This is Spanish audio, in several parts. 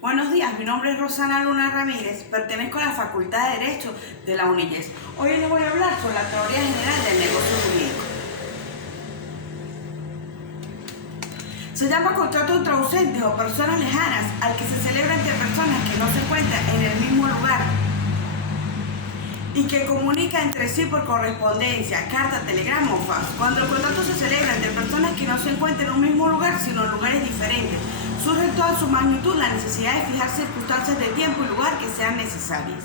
Buenos días, mi nombre es Rosana Luna Ramírez, pertenezco a la Facultad de Derecho de la UNILLES. Hoy les voy a hablar sobre la teoría general del negocio jurídico. Se llama contrato entre ausentes o personas lejanas al que se celebra entre personas que no se encuentran en el mismo lugar y que comunica entre sí por correspondencia, carta, telegrama o fax. Cuando el contrato se celebra entre personas que no se encuentran en un mismo lugar, sino en lugares diferentes, surge en toda su magnitud la necesidad de fijar circunstancias de tiempo y lugar que sean necesarias.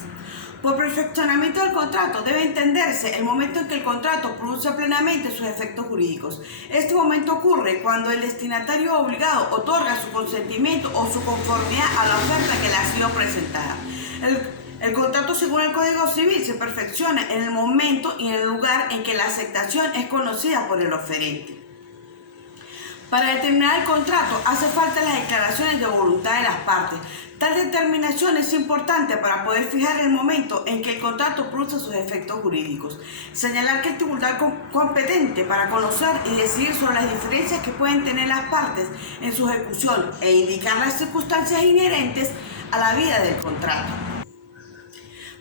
Por perfeccionamiento del contrato debe entenderse el momento en que el contrato produce plenamente sus efectos jurídicos. Este momento ocurre cuando el destinatario obligado otorga su consentimiento o su conformidad a la oferta que le ha sido presentada. El contrato, según el Código Civil, se perfecciona en el momento y en el lugar en que la aceptación es conocida por el oferente. Para determinar el contrato hace falta las declaraciones de voluntad de las partes. Tal determinación es importante para poder fijar el momento en que el contrato produce sus efectos jurídicos. Señalar que el tribunal competente para conocer y decidir sobre las diferencias que pueden tener las partes en su ejecución e indicar las circunstancias inherentes a la vida del contrato.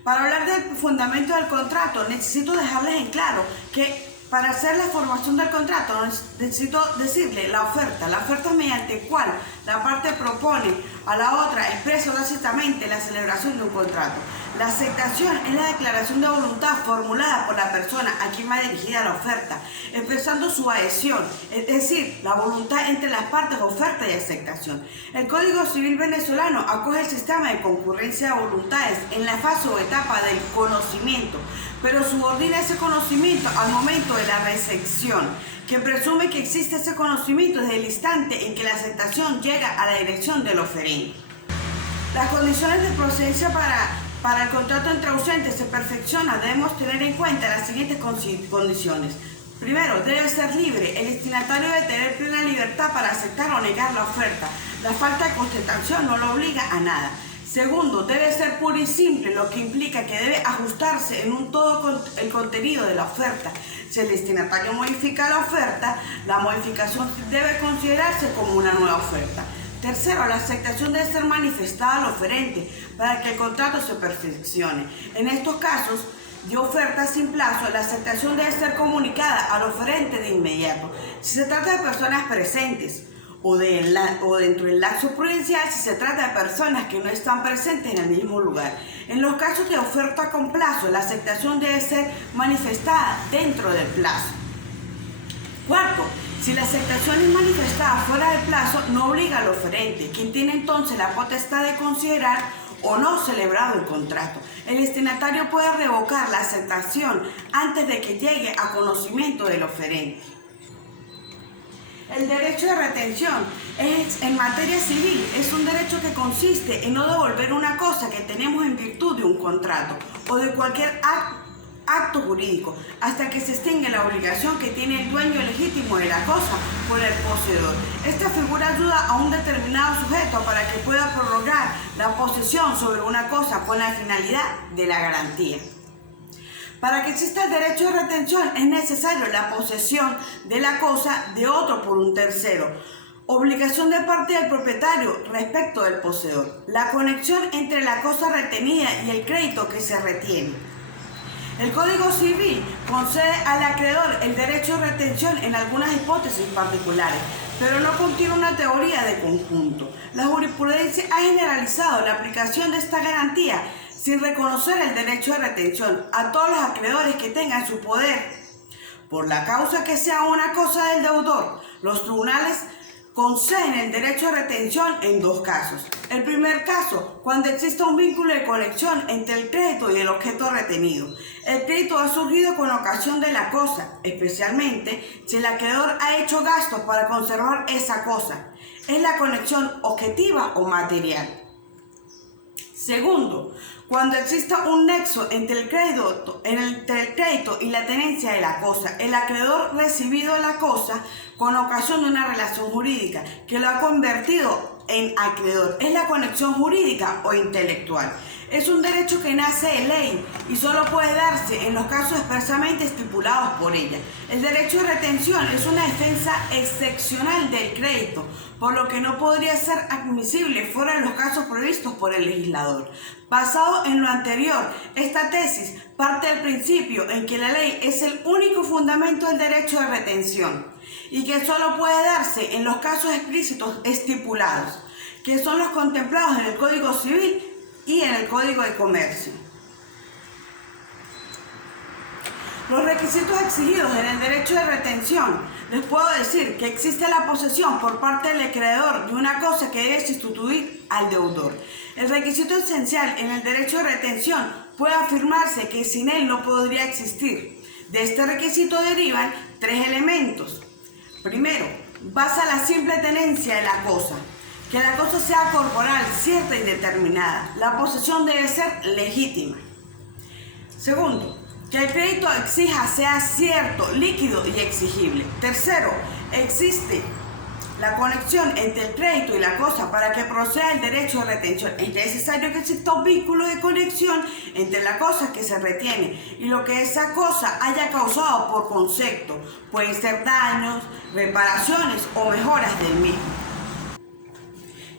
Para hablar del fundamento del contrato, necesito dejarles en claro que para hacer la formación del contrato necesito decirle la oferta mediante cual la parte propone a la otra expresa o tácitamente la celebración de un contrato. La aceptación es la declaración de voluntad formulada por la persona a quien va dirigida la oferta, expresando su adhesión, es decir, la voluntad entre las partes oferta y aceptación. El Código Civil venezolano acoge el sistema de concurrencia de voluntades en la fase o etapa del conocimiento, pero subordina ese conocimiento al momento de la recepción, que presume que existe ese conocimiento desde el instante en que la aceptación llega a la dirección del oferente. Las condiciones de procedencia para el contrato entre ausentes se perfecciona, debemos tener en cuenta las siguientes condiciones. Primero, debe ser libre. El destinatario debe tener plena libertad para aceptar o negar la oferta. La falta de constatación no lo obliga a nada. Segundo, debe ser puro y simple, lo que implica que debe ajustarse en un todo con el contenido de la oferta. Si el destinatario modifica la oferta, la modificación debe considerarse como una nueva oferta. Tercero, la aceptación debe ser manifestada al oferente para que el contrato se perfeccione. En estos casos de oferta sin plazo, la aceptación debe ser comunicada al oferente de inmediato. Si se trata de personas presentes, o dentro del lapso prudencial si se trata de personas que no están presentes en el mismo lugar. En los casos de oferta con plazo, la aceptación debe ser manifestada dentro del plazo. Cuarto, si la aceptación es manifestada fuera del plazo, no obliga al oferente, quien tiene entonces la potestad de considerar o no celebrado el contrato. El destinatario puede revocar la aceptación antes de que llegue a conocimiento del oferente. El derecho de retención en materia civil es un derecho que consiste en no devolver una cosa que tenemos en virtud de un contrato o de cualquier acto jurídico hasta que se extingue la obligación que tiene el dueño legítimo de la cosa por el poseedor. Esta figura ayuda a un determinado sujeto para que pueda prorrogar la posesión sobre una cosa con la finalidad de la garantía. Para que exista el derecho de retención es necesario la posesión de la cosa de otro por un tercero. Obligación de parte del propietario respecto del poseedor. La conexión entre la cosa retenida y el crédito que se retiene. El Código Civil concede al acreedor el derecho de retención en algunas hipótesis particulares, pero no contiene una teoría de conjunto. La jurisprudencia ha generalizado la aplicación de esta garantía sin reconocer el derecho de retención a todos los acreedores que tengan su poder. Por la causa que sea una cosa del deudor, los tribunales conceden el derecho de retención en dos casos. El primer caso, cuando existe un vínculo de conexión entre el crédito y el objeto retenido. El crédito ha surgido con ocasión de la cosa, especialmente si el acreedor ha hecho gastos para conservar esa cosa. Es la conexión objetiva o material. Segundo, cuando exista un nexo entre el crédito y la tenencia de la cosa, el acreedor recibido la cosa con ocasión de una relación jurídica que lo ha convertido en acreedor. Es la conexión jurídica o intelectual. Es un derecho que nace de ley y solo puede darse en los casos expresamente estipulados por ella. El derecho de retención es una defensa excepcional del crédito, por lo que no podría ser admisible fuera de los casos previstos por el legislador. Basado en lo anterior, esta tesis parte del principio en que la ley es el único fundamento del derecho de retención y que solo puede darse en los casos explícitos estipulados, que son los contemplados en el Código Civil y en el Código de Comercio. Los requisitos exigidos en el derecho de retención. Les puedo decir que existe la posesión por parte del acreedor de una cosa que debe sustituir al deudor. El requisito esencial en el derecho de retención puede afirmarse que sin él no podría existir. De este requisito derivan tres elementos. Primero, basa la simple tenencia de la cosa. Que la cosa sea corporal, cierta y determinada. La posesión debe ser legítima. Segundo, que el crédito exija sea cierto, líquido y exigible. Tercero, existe la conexión entre el crédito y la cosa para que proceda el derecho de retención. Es necesario que exista un vínculo de conexión entre la cosa que se retiene y lo que esa cosa haya causado por concepto. Pueden ser daños, reparaciones o mejoras del mismo.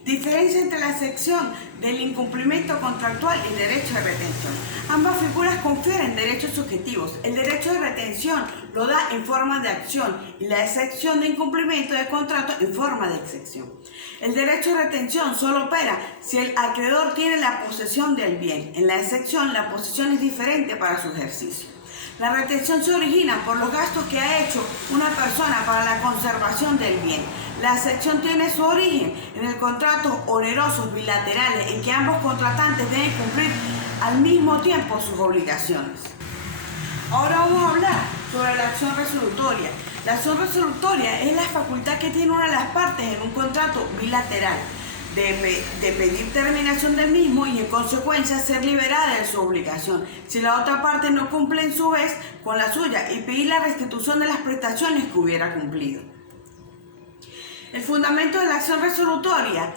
Diferencia entre la sección del incumplimiento contractual y derecho de retención. Ambas figuras confieren derechos subjetivos. El derecho de retención lo da en forma de acción y la excepción de incumplimiento de contrato en forma de excepción. El derecho de retención solo opera si el acreedor tiene la posesión del bien. En la excepción, la posesión es diferente para su ejercicio. La retención se origina por los gastos que ha hecho una persona para la conservación del bien. La excepción tiene su origen en el contrato onerosos bilaterales en que ambos contratantes deben cumplir al mismo tiempo sus obligaciones. Ahora vamos a hablar sobre la acción resolutoria. La acción resolutoria es la facultad que tiene una de las partes en un contrato bilateral de pedir terminación del mismo y en consecuencia ser liberada de su obligación si la otra parte no cumple en su vez con la suya y pedir la restitución de las prestaciones que hubiera cumplido. El fundamento de la acción resolutoria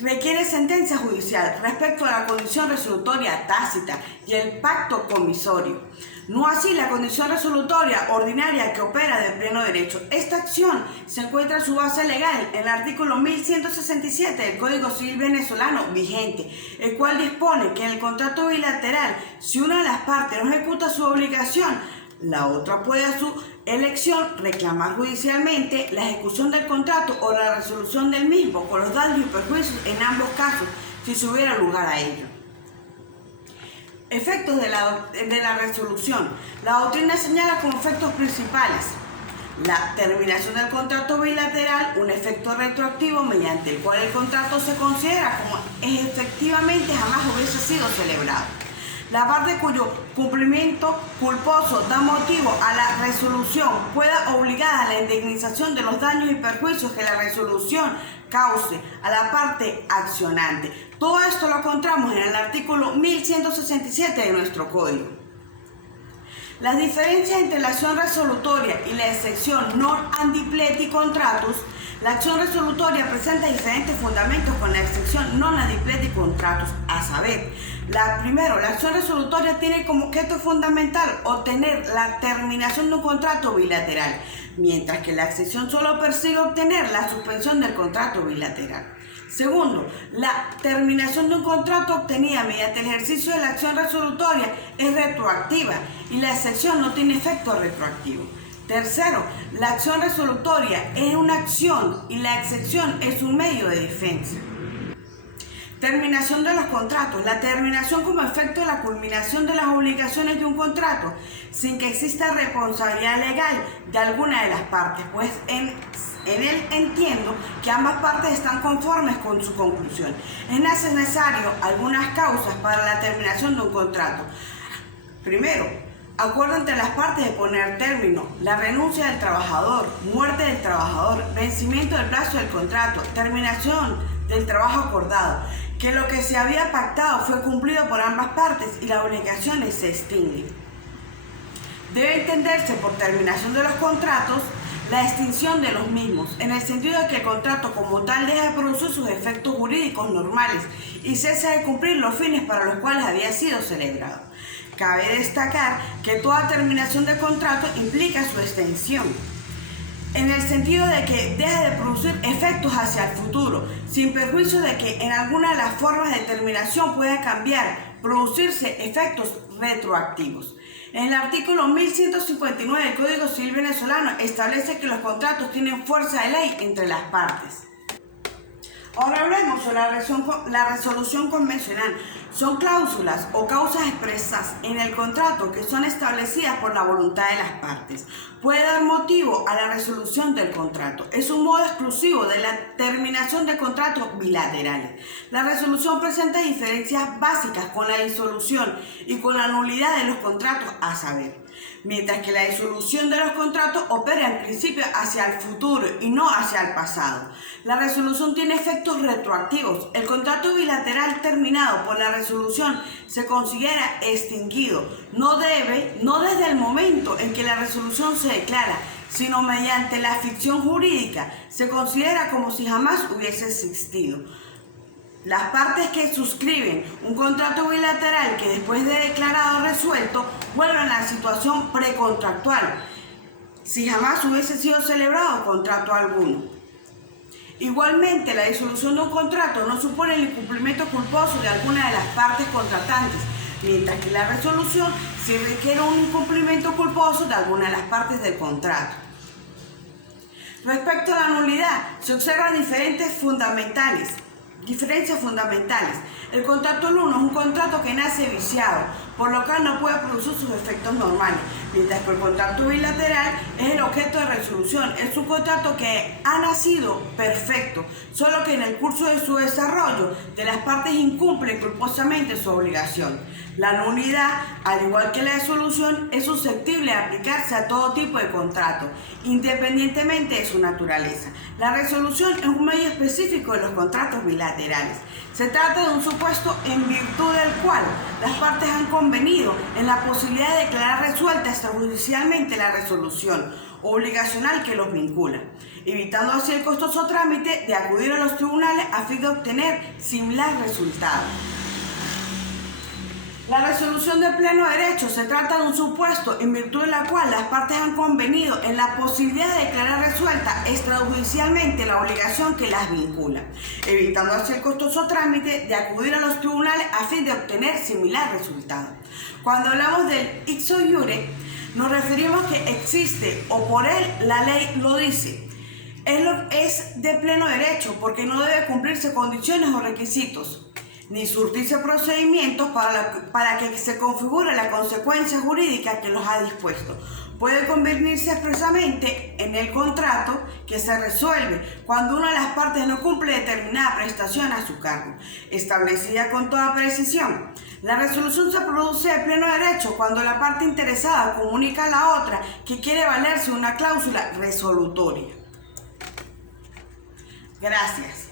requiere sentencia judicial respecto a la condición resolutoria tácita y el pacto comisorio. No así la condición resolutoria ordinaria que opera de pleno derecho. Esta acción se encuentra su base legal en el artículo 1167 del Código Civil venezolano vigente, el cual dispone que en el contrato bilateral, si una de las partes no ejecuta su obligación, la otra puede a su elección reclamar judicialmente la ejecución del contrato o la resolución del mismo con los daños y perjuicios en ambos casos, si se hubiera lugar a ello. Efectos de la resolución. La doctrina señala como efectos principales la terminación del contrato bilateral, un efecto retroactivo mediante el cual el contrato se considera como efectivamente jamás hubiese sido celebrado. La parte cuyo cumplimiento culposo da motivo a la resolución pueda obligar a la indemnización de los daños y perjuicios que la resolución cause a la parte accionante. Todo esto lo encontramos en el artículo 1167 de nuestro Código. Las diferencias entre la acción resolutoria y la excepción non adipleti contratus. La acción resolutoria presenta diferentes fundamentos con la excepción non adipleti contratus, a saber, primero, la acción resolutoria tiene como objeto fundamental obtener la terminación de un contrato bilateral, mientras que la excepción solo persigue obtener la suspensión del contrato bilateral. Segundo, la terminación de un contrato obtenida mediante el ejercicio de la acción resolutoria es retroactiva y la excepción no tiene efecto retroactivo. Tercero, la acción resolutoria es una acción y la excepción es un medio de defensa. Terminación de los contratos. La terminación como efecto de la culminación de las obligaciones de un contrato sin que exista responsabilidad legal de alguna de las partes, pues en él entiendo que ambas partes están conformes con su conclusión. Es necesario algunas causas para la terminación de un contrato. Primero, acuerdo entre las partes de poner término, la renuncia del trabajador, muerte del trabajador, vencimiento del plazo del contrato, terminación del trabajo acordado, que lo que se había pactado fue cumplido por ambas partes y las obligaciones se extinguen. Debe entenderse por terminación de los contratos la extinción de los mismos, en el sentido de que el contrato como tal deja de producir sus efectos jurídicos normales y cesa de cumplir los fines para los cuales había sido celebrado. Cabe destacar que toda terminación de contrato implica su extensión, en el sentido de que deja de producir efectos hacia el futuro, sin perjuicio de que en alguna de las formas de terminación pueda cambiar, producirse efectos retroactivos. En el artículo 1159 del Código Civil venezolano establece que los contratos tienen fuerza de ley entre las partes. Ahora hablemos sobre la resolución convencional. Son cláusulas o causas expresas en el contrato que son establecidas por la voluntad de las partes. Puede dar motivo a la resolución del contrato. Es un modo exclusivo de la terminación de contratos bilaterales. La resolución presenta diferencias básicas con la disolución y con la nulidad de los contratos, a saber, mientras que la disolución de los contratos opera en principio hacia el futuro y no hacia el pasado. La resolución tiene efectos retroactivos. El contrato bilateral terminado por la resolución se considera extinguido, no desde el momento en que la resolución se declara, sino mediante la ficción jurídica. Se considera como si jamás hubiese existido. Las partes que suscriben un contrato bilateral que después de declarado resuelto vuelven a la situación precontractual, si jamás hubiese sido celebrado contrato alguno. Igualmente, la disolución de un contrato no supone el incumplimiento culposo de alguna de las partes contratantes, mientras que la resolución sí requiere un incumplimiento culposo de alguna de las partes del contrato. Respecto a la nulidad, se observan diferencias fundamentales. El contrato nulo es un contrato que nace viciado, por lo cual no puede producir sus efectos normales, mientras que el contrato bilateral es el objeto de resolución. Es un contrato que ha nacido perfecto, solo que en el curso de su desarrollo de las partes incumplen culposamente su obligación. La nulidad, al igual que la disolución, es susceptible de aplicarse a todo tipo de contrato, independientemente de su naturaleza. La resolución es un medio específico de los contratos bilaterales. Se trata de un supuesto en virtud del cual las partes han convenido en la posibilidad de declarar resuelta extrajudicialmente la resolución obligacional que los vincula, evitando así el costoso trámite de acudir a los tribunales a fin de obtener similar resultado. La resolución de pleno derecho se trata de un supuesto en virtud de la cual las partes han convenido en la posibilidad de declarar resuelta extrajudicialmente la obligación que las vincula, evitando así el costoso trámite de acudir a los tribunales a fin de obtener similar resultado. Cuando hablamos del ipso iure, nos referimos que existe o por él la ley lo dice. Es de pleno derecho porque no debe cumplirse condiciones o requisitos, ni surtirse procedimientos para que se configure la consecuencia jurídica que los ha dispuesto. Puede convenirse expresamente en el contrato que se resuelve cuando una de las partes no cumple determinada prestación a su cargo, establecida con toda precisión. La resolución se produce de pleno derecho cuando la parte interesada comunica a la otra que quiere valerse una cláusula resolutoria. Gracias.